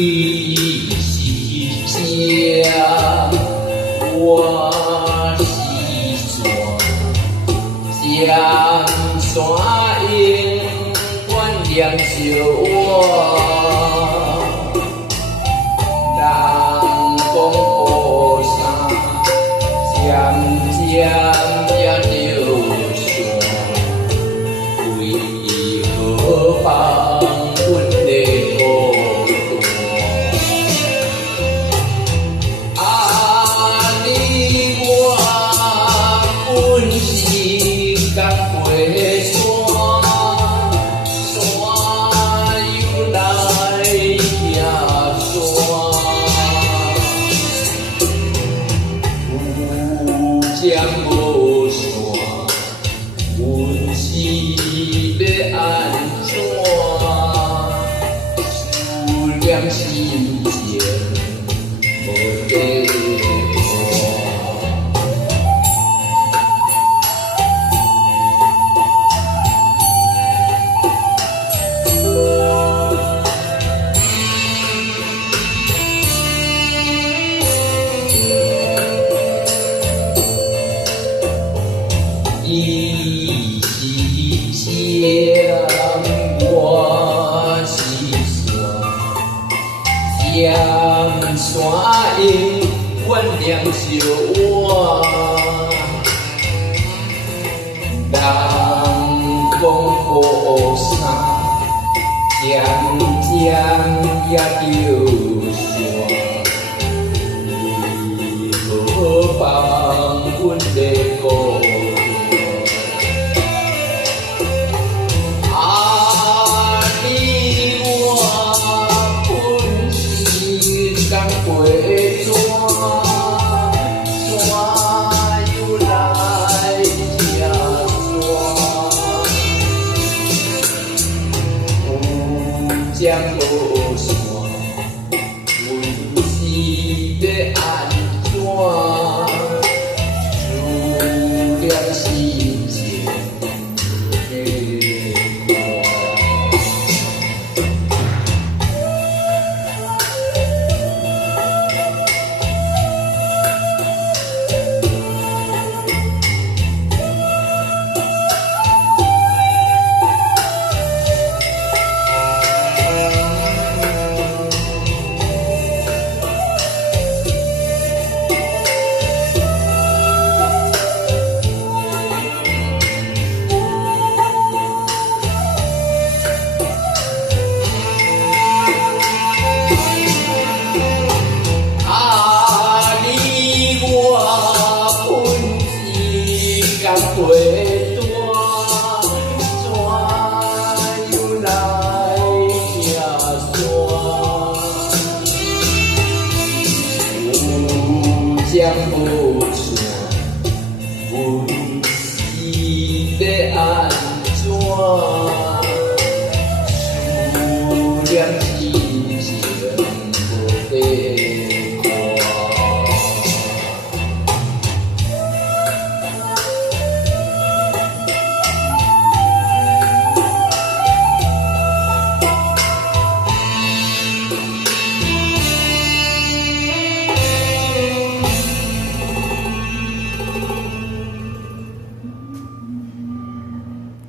伊是家，我是山，山永远念着我。人讲雨伞，渐渐也着散，为何放阮的孤单？你我本是同过山，山又来也山，无山，阮是要安怎？思念心情无地伴。伊是山，我是山，山永远念着我。人讲雨伞，渐渐也着散，为何放阮的孤单？过山，山又来也山，将无山，阮是要安怎？思念心情的看。过山，山又来也山，有将无